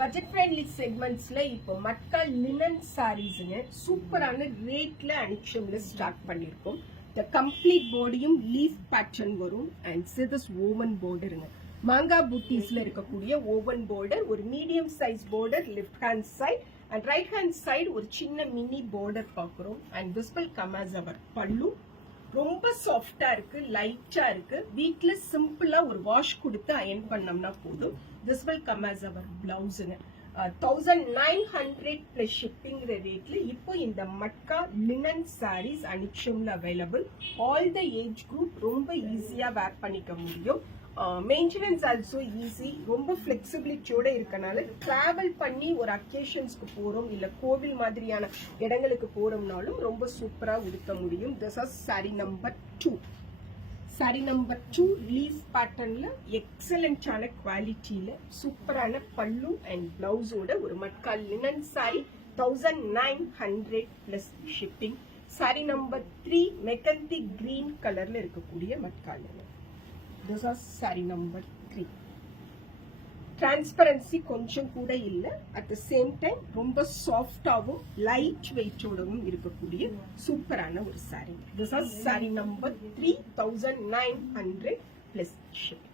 Budget friendly செக்மெண்ட்ஸ்ல இப்போ மட்கால் linen சாரீஸ்ங்க சூப்பரான ரேட்ல அனிக்ஷம்ல ஸ்டார்ட் பண்ணிருக்கோம். த கம்ப்ளீட் பாடியும் லீஃப் பேட்டர்ன் வரும் அண்ட் சிதஸ் ஓவன் பார்டருங்க. மாங்கா பூட்டிஸ்ல இருக்கக்கூடிய ஓவன் பார்டர், ஒரு medium size border left hand side and right hand side ஒரு சின்ன மினி பார்டர் பார்க்குறோம். அண்ட் விஸ்பல் கமாஸ் அவர் பல்லு ரொம்ப சாஃப்டா இருக்கு, லைட்டா இருக்கு. வீட்ல சிம்பிளா ஒரு வாஷ் கொடுத்து அயன் பண்ணோம்னா போதும். This will come as our பிளவுஸுங்க. 1900 பிளஸ் ஷிப்பிங் ரேட்ல இப்போ இந்த மட்கா லினன் சாரீஸ் அனிக்ஷம்ல available. All the age group ரொம்ப ஈஸியா வேர் பண்ணிக்க முடியும். Maintenance also easy. ரொம்ப ஃபிளெக்சிபிலிட்டியோட இருக்கனால டிராவல் பண்ணி ஒரு அக்கேஷன்ஸ்க்கு போறோம் இல்ல கோவில் மாதிரியான இடங்களுக்கு போறோம்னாலும் ரொம்ப சூப்பரா உடுத்த முடியும். This is saree number 2. Saree number 2 leaf பேட்டர்ன்ல எக்ஸலண்டான குவாலிட்டியில சூப்பரான பல்லு அண்ட் பிளவுஸோட ஒரு மட்கால் linen saree 1900 plus shipping. Saree number 3 mehndi green கலர்ல இருக்கக்கூடிய மட்கால் linen. This is saree number 3. Transparency கொஞ்சம் கூட இல்ல. At the same time ரொம்ப சாஃப்டாவும் லைட் வெயிட்டோடவும் இருக்கக்கூடிய சூப்பரான ஒரு saree. This is saree number 3, 1900 plus shipping.